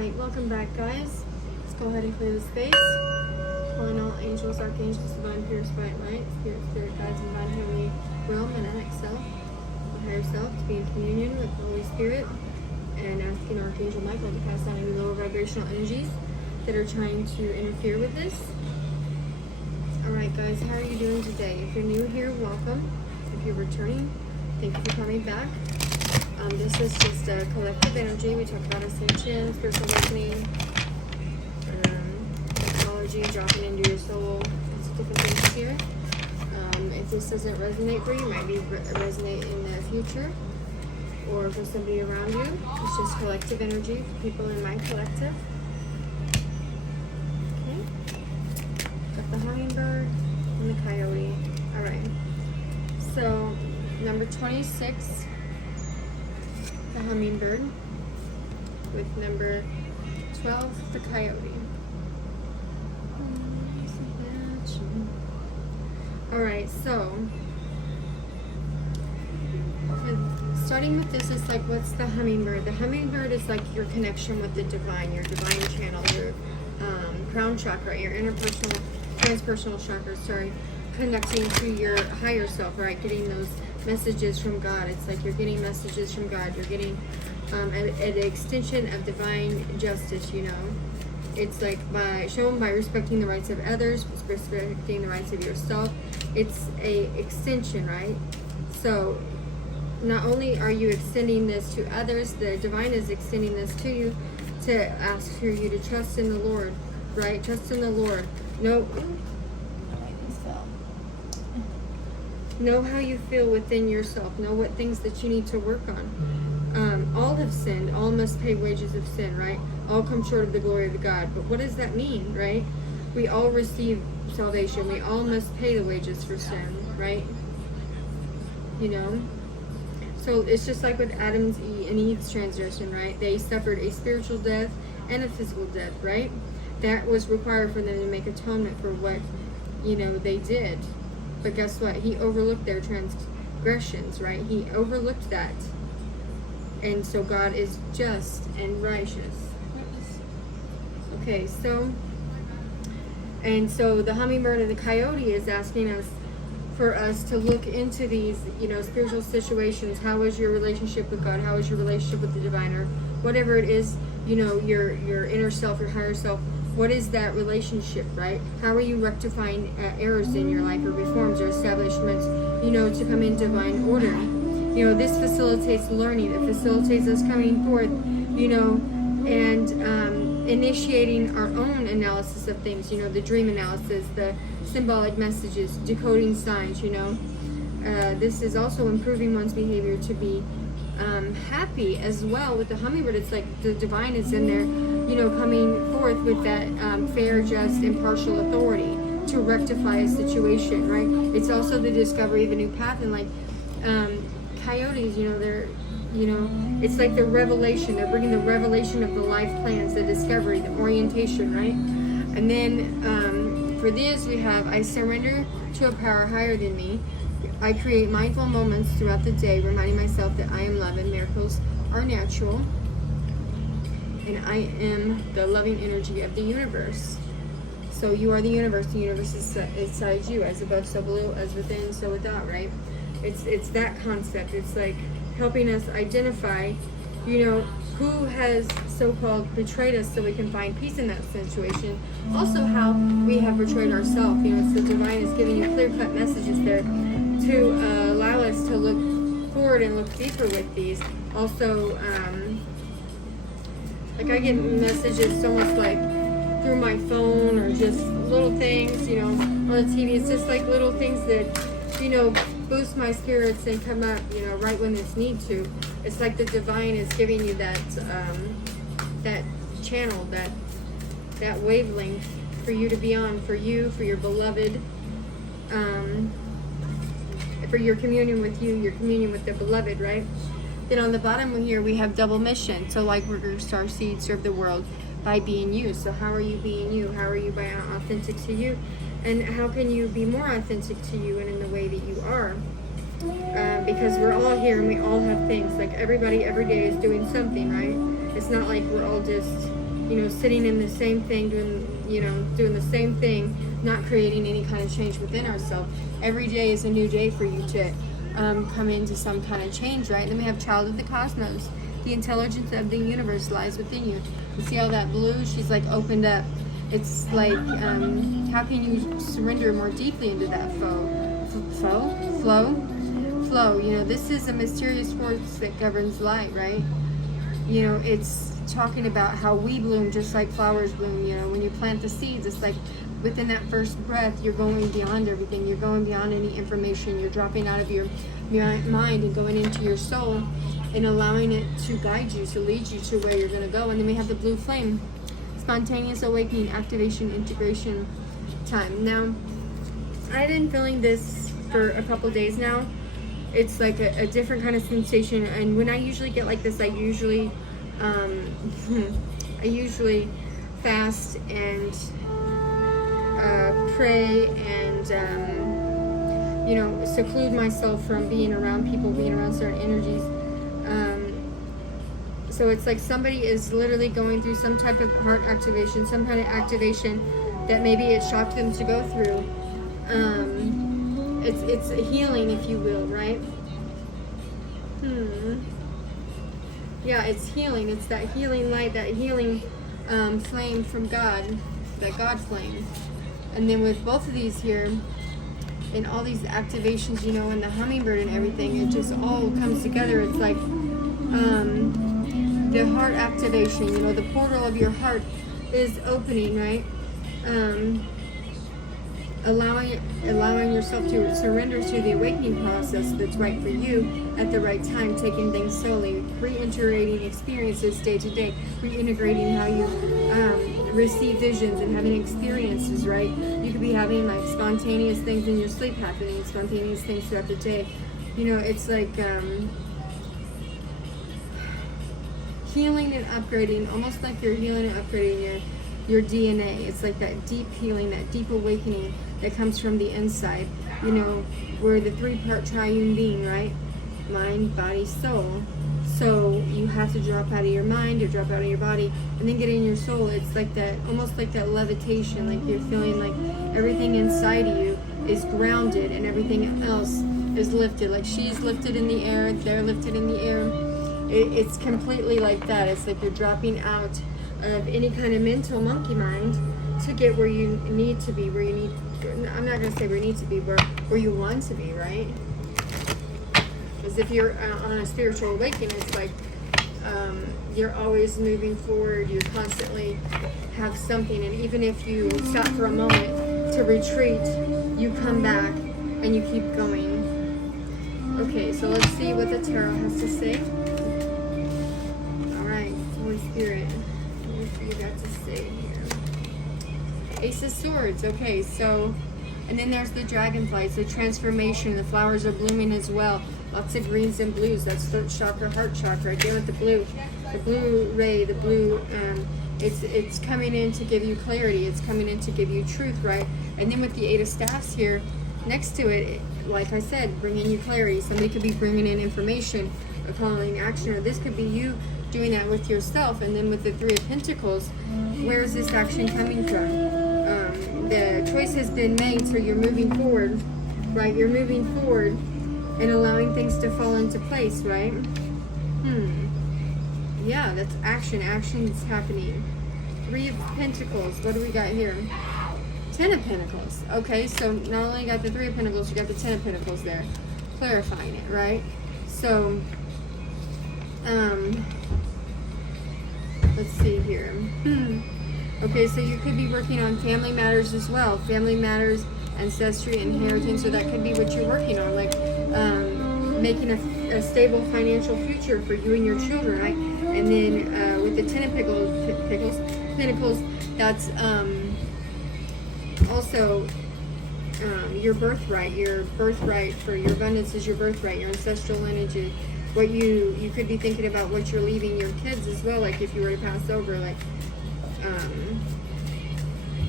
Alright, welcome back, guys. Let's go ahead and clear the space. Calling all angels, archangels, divine peers, bright light, spirit guides, and divine heavenly realm, and an self, the higher self, to be in communion with the Holy Spirit, and asking Archangel Michael to pass down any lower vibrational energies that are trying to interfere with this. Alright, guys, how are you doing today? If you're new here, welcome. If you're returning, thank you for coming back. This is just a collective energy. We talk about ascension, spiritual awakening, psychology, dropping into your soul. Lots of different things here. If this doesn't resonate for you, it might be resonate in the future or for somebody around you. It's just collective energy for people in my collective. Okay. Got the hummingbird and the coyote. All right. So number 26. The hummingbird, with number 12, the coyote. Alright, so starting with this is like, what's the hummingbird? The hummingbird is like your connection with the divine, your divine channel, your crown chakra, your interpersonal, transpersonal chakra, connecting to your higher self, right? Getting those messages from God. It's like you're getting messages from God. You're getting an extension of divine justice, you know. It's like shown by respecting the rights of others, respecting the rights of yourself. It's a extension, right? So not only are you extending this to others, the divine is extending this to you to ask for you to trust in the Lord, right? Trust in the Lord. Know how you feel within yourself. Know what things that you need to work on. All have sinned. All must pay wages of sin, right? All come short of the glory of God. But what does that mean, right? We all receive salvation. We all must pay the wages for sin, right? You know? So it's just like with Adam's and Eve's transgression, right? They suffered a spiritual death and a physical death, right? That was required for them to make atonement for what, you know, they did. But guess what? He overlooked their transgressions, right? He overlooked that. And so God is just and righteous. Okay, so the hummingbird and the coyote is asking us for us to look into these, you know, spiritual situations. How is your relationship with God? How is your relationship with the divine, or whatever it is, you know, your inner self, your higher self? What is that relationship, right? How are you rectifying errors in your life, or reforms or establishments, you know, to come in divine order? You know, this facilitates learning. It facilitates us coming forth, you know, and initiating our own analysis of things, you know, the dream analysis, the symbolic messages, decoding signs, you know. This is also improving one's behavior to be happy as well. With the hummingbird, it's like the divine is in there, you know, coming forth with that fair, just, impartial authority to rectify a situation, right? It's also the discovery of a new path. And like coyotes, you know, they're, you know, it's like the revelation. They're bringing the revelation of the life plans, the discovery, the orientation, right? And then for this we have, I surrender to a power higher than me. I create mindful moments throughout the day, reminding myself that I am love and miracles are natural, and I am the loving energy of the universe. So you are the universe. The universe is inside you, as above, so below, as within, so without, right? It's that concept. It's like helping us identify, you know, who has so-called betrayed us so we can find peace in that situation. Also how we have betrayed ourselves. You know, it's the divine is giving you clear-cut messages there to allow us to look forward and look deeper with these. Also, like I get messages almost like through my phone, or just little things, you know, on the TV. It's just like little things that, you know, boost my spirits and come up, you know, right when it's need to. It's like the divine is giving you that that channel, that wavelength for you to be on, for you, for your beloved, for your communion with you, your communion with the beloved, right? Then on the bottom here we have double mission. So like worker, star seed, serve the world by being you. So how are you being you? How are you being authentic to you? And how can you be more authentic to you and in the way that you are? Because we're all here and we all have things. Like everybody every day is doing something, right? It's not like we're all just, sitting in the same thing, doing the same thing, not creating any kind of change within ourselves. Every day is a new day for you to come into some kind of change, right? And then we have child of the cosmos. The intelligence of the universe lies within you. You see all that blue? She's like opened up. It's like, how can you surrender more deeply into that flow? This is a mysterious force that governs light, right? It's talking about how we bloom just like flowers bloom. When you plant the seeds, it's like within that first breath, you're going beyond everything. You're going beyond any information. You're dropping out of your mind and going into your soul and allowing it to guide you, to lead you to where you're going to go. And then we have the blue flame, spontaneous awakening, activation, integration time. Now, I've been feeling this for a couple days now. It's like a different kind of sensation. And when I usually get like this, I usually fast and pray and seclude myself from being around people, being around certain energies. So it's like somebody is literally going through some type of heart activation, some kind of activation that maybe it shocked them to go through. It's a healing, if you will, right? Yeah, it's healing. It's that healing light, that healing flame from God, that God flame. And then with both of these here, and all these activations, and the hummingbird and everything, it just all comes together. It's like the heart activation, the portal of your heart is opening, right? Allowing yourself to surrender to the awakening process that's right for you at the right time, taking things slowly, reintegrating experiences day to day, reintegrating how you receive visions and having experiences, right? You could be having like spontaneous things in your sleep happening, spontaneous things throughout the day. It's like healing and upgrading, almost like you're healing and upgrading your DNA. It's like that deep healing, that deep awakening that comes from the inside. We're the three-part triune being, right? Mind, body, soul. So you have to drop out of your mind, or drop out of your body, and then get in your soul. It's like that, almost like that levitation, like you're feeling like everything inside of you is grounded and everything else is lifted. Like she's lifted in the air, they're lifted in the air. It's completely like that. It's like you're dropping out of any kind of mental monkey mind to get where you need to be, I'm not going to say where you need to be, where you want to be, right? Because if you're on a spiritual awakening, it's like you're always moving forward, you constantly have something, and even if you stop for a moment to retreat, you come back and you keep going. Okay, so let's see what the tarot has to say. Alright, Holy Spirit, what you got to say here? Ace of Swords. Okay, so, and then there's the dragonflies, the transformation. The flowers are blooming as well. Lots of greens and blues. That's throat chakra, heart chakra. Again with the blue ray, the blue. It's coming in to give you clarity. It's coming in to give you truth, right? And then with the Eight of Staffs here, next to it, like I said, bringing you clarity. Somebody could be bringing in information or calling action, or this could be you doing that with yourself. And then with the Three of Pentacles, where is this action coming from? The choice has been made, so you're moving forward, right? You're moving forward and allowing things to fall into place, right? Yeah, that's action. Action's happening. Three of Pentacles. What do we got here? Ten of Pentacles. Okay, so not only got the Three of Pentacles, you got the Ten of Pentacles there. Clarifying it, right? So, let's see here. Okay, so you could be working on family matters as well. Family matters, ancestry, inheritance, so that could be what you're working on, like making a stable financial future for you and your children, right? And then with the Ten of Pentacles, that's also your birthright. Your birthright for your abundance is your birthright, your ancestral lineage. What you could be thinking about what you're leaving your kids as well, like if you were to pass over, like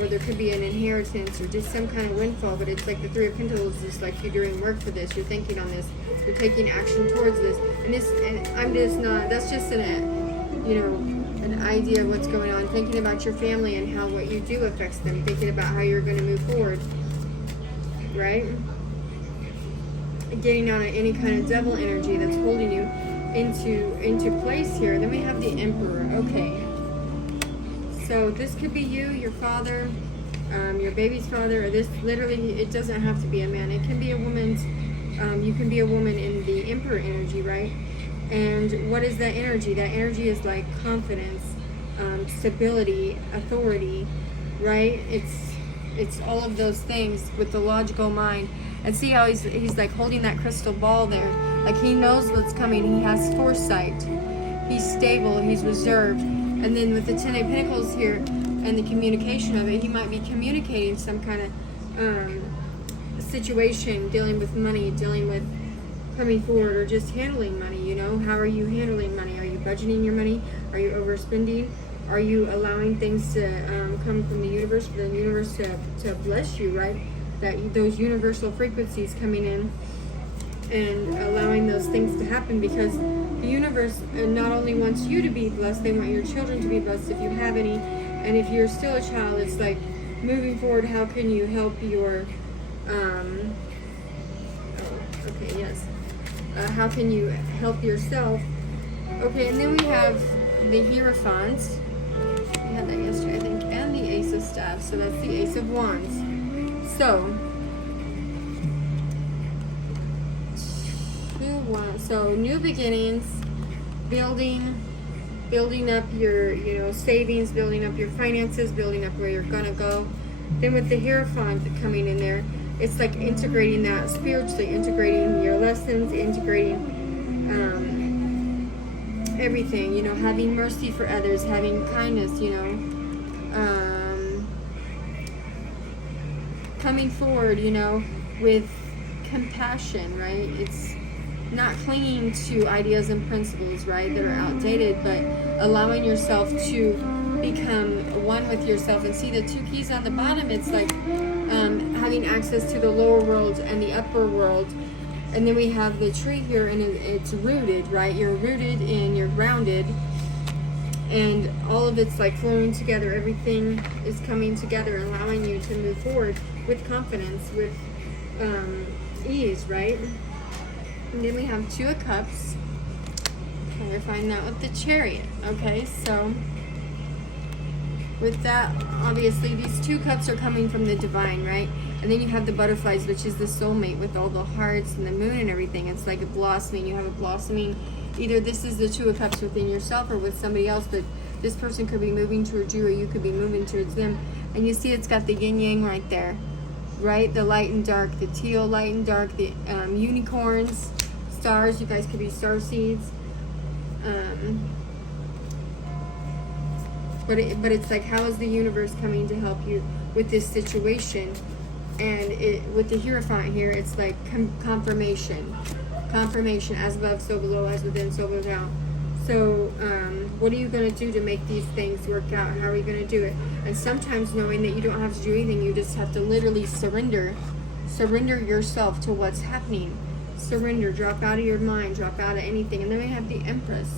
or there could be an inheritance or just some kind of windfall. But it's like the Three of Pentacles is like you're doing work for this, you're thinking on this, you're taking action towards this, and I'm just not, that's just you know, an idea of what's going on, thinking about your family and how what you do affects them, thinking about how you're going to move forward, right? Getting on any kind of devil energy that's holding you into place here. Then we have the Emperor. Okay, so this could be you, your father, your baby's father, or this literally, it doesn't have to be a man. It can be a woman's, you can be a woman in the Emperor energy, right? And what is that energy? That energy is like confidence, stability, authority, right? It's all of those things with the logical mind. And see how he's like holding that crystal ball there. Like he knows what's coming. He has foresight. He's stable. He's reserved. And then with the Ten of Pentacles here and the communication of it, he might be communicating some kind of situation, dealing with money, dealing with coming forward, or just handling money. You know, how are you handling money? Are you budgeting your money? Are you overspending? Are you allowing things to come from the universe, for the universe to bless you, right? That those universal frequencies coming in and allowing those things to happen, because the universe not only wants you to be blessed, they want your children to be blessed if you have any. And if you're still a child, it's like moving forward, how can you help your how can you help yourself? Okay, and then we have the Hierophant. We had that yesterday, I think, and the Ace of Staffs. So that's the Ace of Wands. So new beginnings, building up your savings, building up your finances, building up where you're gonna go. Then with the Hierophant coming in there, it's like integrating that spiritually, integrating your lessons, integrating everything, having mercy for others, having kindness, coming forward, with compassion, right? It's not clinging to ideas and principles, right, that are outdated, but allowing yourself to become one with yourself. And see the two keys on the bottom, it's like having access to the lower world and the upper world. And then we have the tree here, and it's rooted, right? You're rooted and you're grounded, and all of it's like flowing together. Everything is coming together, allowing you to move forward with confidence, with ease, right? And then we have Two of Cups. Clarifying that with the Chariot. Okay, so with that, obviously these two cups are coming from the divine, right? And then you have the butterflies, which is the soulmate, with all the hearts and the moon and everything. It's like a blossoming. You have a blossoming. Either this is the Two of Cups within yourself or with somebody else, but this person could be moving towards you, or you could be moving towards them. And you see it's got the yin yang right there, right? The light and dark, the teal, light and dark, the unicorns, stars. You guys could be star seeds. But it's like, how is the universe coming to help you with this situation? And with the Hierophant here, it's like confirmation, as above, so below, as within, so without. So what are you going to do to make these things work out? How are you going to do it? And sometimes knowing that you don't have to do anything, you just have to literally surrender yourself to what's happening. Surrender, drop out of your mind, drop out of anything. And then we have the Empress.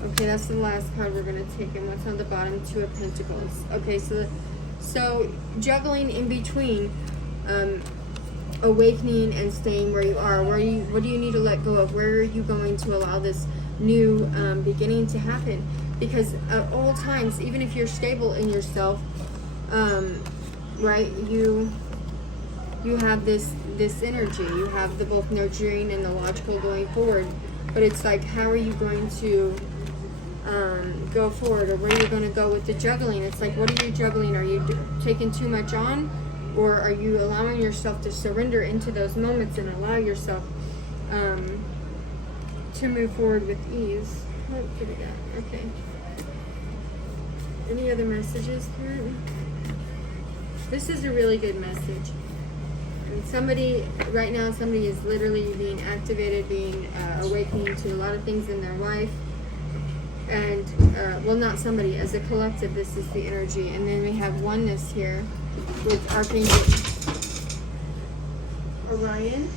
Okay, that's the last card we're going to take. And what's on the bottom? Two of Pentacles. Okay, so juggling in between awakening and staying where you are. What do you need to let go of? Where are you going to allow this new beginning to happen? Because at all times, even if you're stable in yourself, right, you have this energy. You have the both nurturing and the logical going forward. But it's like, how are you going to go forward, or where are you going to go with the juggling? It's like, what are you juggling? Are you taking too much on, or are you allowing yourself to surrender into those moments and allow yourself to move forward with ease? What did we got? Okay. Any other messages, Karen? This is a really good message. And somebody is literally being activated, being awakening to a lot of things in their life. And, well, not somebody, as a collective, this is the energy. And then we have oneness here with Archangel Orion.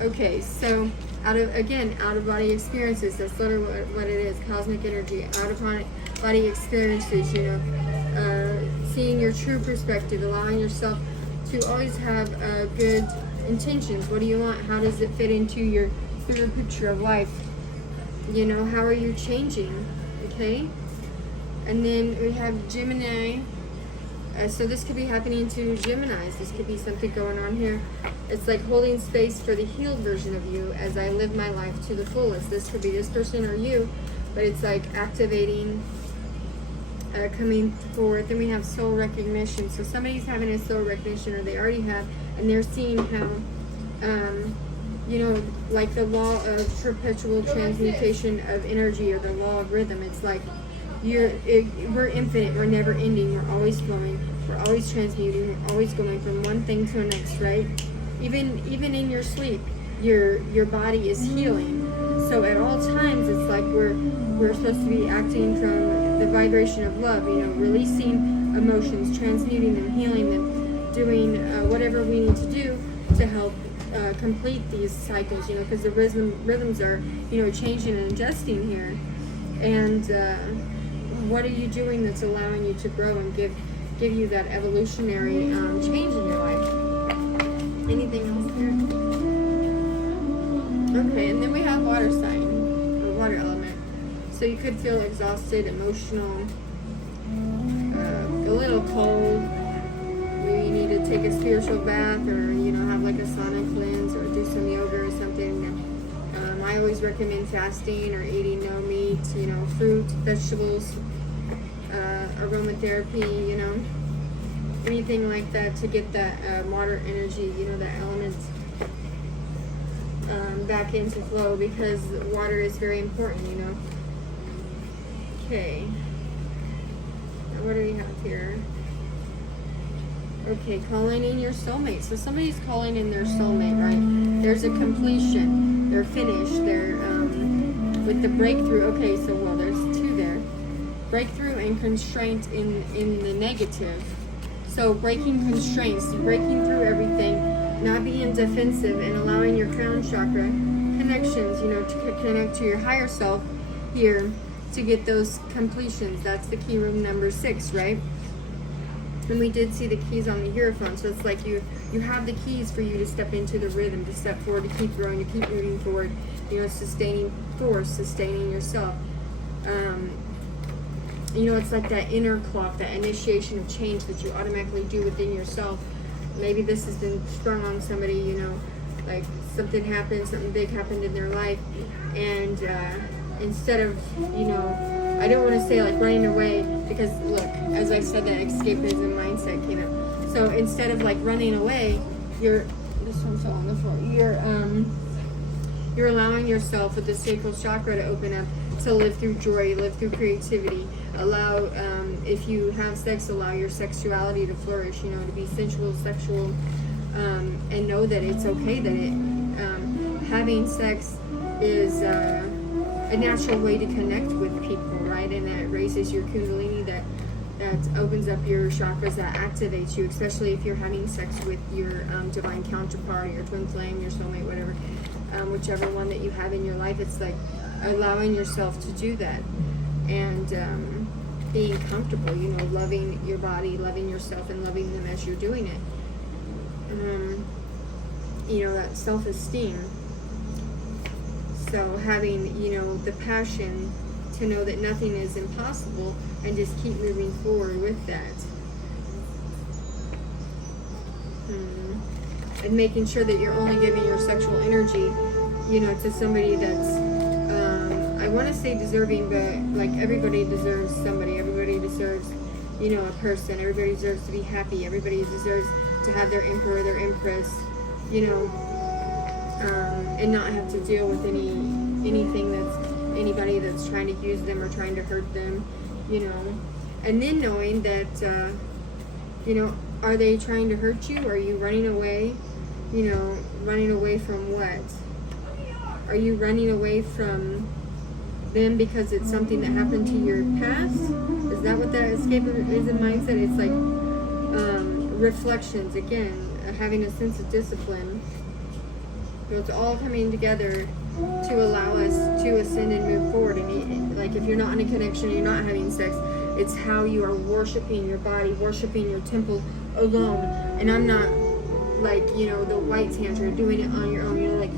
Okay, so out of body experiences. That's literally what it is. Cosmic energy, out of body experiences. Seeing your true perspective, allowing yourself to always have good intentions. What do you want? How does it fit into your bigger picture of life? How are you changing? Okay. And then we have Gemini. So this could be happening to Geminis. This could be something going on here. It's like holding space for the healed version of you as I live my life to the fullest. This could be this person or you, but it's like activating, coming forth. Then we have soul recognition. So somebody's having a soul recognition, or they already have, and they're seeing how, like the law of perpetual transmutation of energy, or the law of rhythm. It's like we're infinite, we're never ending, we're always flowing, we're always transmuting, we're always going from one thing to the next, right? Even in your sleep, your body is healing. So at all times, it's like we're supposed to be acting from the vibration of love, releasing emotions, transmuting them, healing them, doing whatever we need to do to help complete these cycles, because the rhythms are, changing and adjusting here. And what are you doing that's allowing you to grow and give you that evolutionary change in your life? Anything else here? Okay, and then we have water sign, or water element. So you could feel exhausted, emotional, a little cold. Maybe you need to take a spiritual bath, or have like a sauna cleanse, or do some yoga or something. I always recommend fasting or eating no meat, fruit, vegetables, aromatherapy, anything like that to get that water energy, that element back into flow, because water is very important, Okay. Now what do we have here? Okay, calling in your soulmate. So somebody's calling in their soulmate, right? There's a completion. They're finished. They're with the breakthrough. Okay, so there's two there. Breakthrough and constraint in the negative. So breaking constraints, breaking through everything, not being defensive, and allowing your crown chakra connections, to connect to your higher self here to get those completions. That's the key room number 6, right? And we did see the keys on the Hierophant. So it's like you have the keys for you to step into the rhythm, to step forward, to keep growing, to keep moving forward, sustaining force, sustaining yourself. It's like that inner clock, that initiation of change that you automatically do within yourself. Maybe this has been sprung on somebody, like something happened, something big happened in their life, and instead of, I don't want to say like running away, because look, as I said, that escapism mindset came up. So instead of like running away, this one fell on the floor. You're allowing yourself with the sacral chakra to open up, to live through joy, live through creativity. Allow, if you have sex, allow your sexuality to flourish. To be sensual, sexual, and know that it's okay that having sex is a natural way to connect with people, right? And that raises your kundalini, that opens up your chakras, that activates you, especially if you're having sex with your divine counterpart, your twin flame, your soulmate, whatever, whichever one that you have in your life. It's like allowing yourself to do that, and being comfortable, loving your body, loving yourself, and loving them as you're doing it. That self-esteem. So having, the passion to know that nothing is impossible, and just keep moving forward with that. And making sure that you're only giving your sexual energy, to somebody that's, I want to say deserving, but like everybody deserves somebody. Everybody deserves, a person. Everybody deserves to be happy. Everybody deserves to have their emperor, their empress, and not have to deal with anybody that's trying to use them or trying to hurt them, and then knowing that, are they trying to hurt you? Are you running away? Running away from what? Are you running away from them because it's something that happened to your past? Is that what that escapism mindset? It's like reflections, again, having a sense of discipline. So it's all coming together to allow us to ascend and move forward. And like if you're not in a connection, you're not having sex, it's how you are worshiping your body, worshiping your temple alone. And I'm not like, you know, the white tantra, doing it on your own, you know, like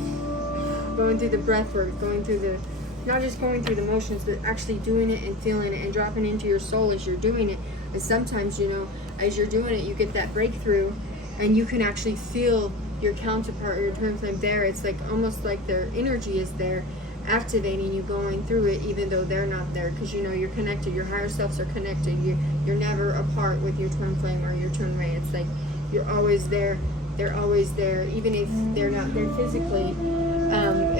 going through the breath work, going through the, not just going through the motions, but actually doing it and feeling it and dropping into your soul as you're doing it. And sometimes, you know, as you're doing it, you get that breakthrough and you can actually feel your counterpart or your twin flame there. It's like almost like their energy is there, activating you, going through it, even though they're not there, because you know you're connected. Your higher selves are connected. You're never apart with your twin flame or your twin ray. It's like you're always there. They're always there, even if they're not there physically.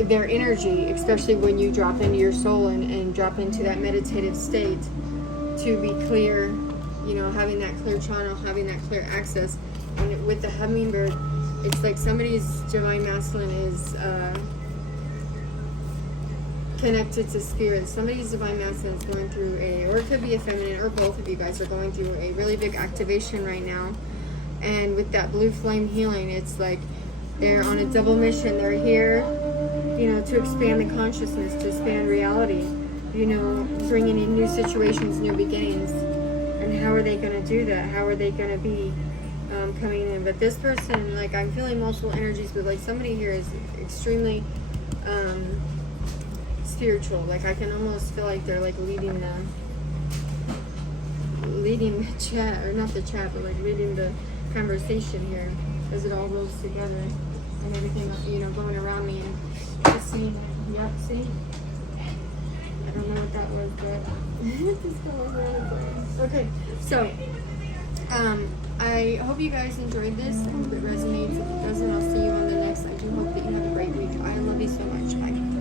Their energy, especially when you drop into your soul and drop into that meditative state to be clear, you know, having that clear channel, having that clear access. And with the hummingbird, it's like somebody's divine masculine is connected to spirit. Somebody's divine masculine is going through or it could be a feminine, or both of you guys are going through a really big activation right now. And with that blue flame healing, it's like they're on a double mission. They're here, you know, to expand the consciousness, to expand reality, you know, bringing in new situations, new beginnings. And how are they going to do that? How are they going to be coming in? But this person, like, I'm feeling multiple energies, but like somebody here is extremely spiritual. Like I can almost feel like they're like leading the chat, or not the chat, but like leading the conversation here as it all rolls together and everything, you know, going around me. And just see, yep, see, I don't know what that was, but this girl was really good. Okay, so I hope you guys enjoyed this. I hope it resonates. If it doesn't, I'll see you on the next. I do hope that you have a great week. I love you so much. Bye.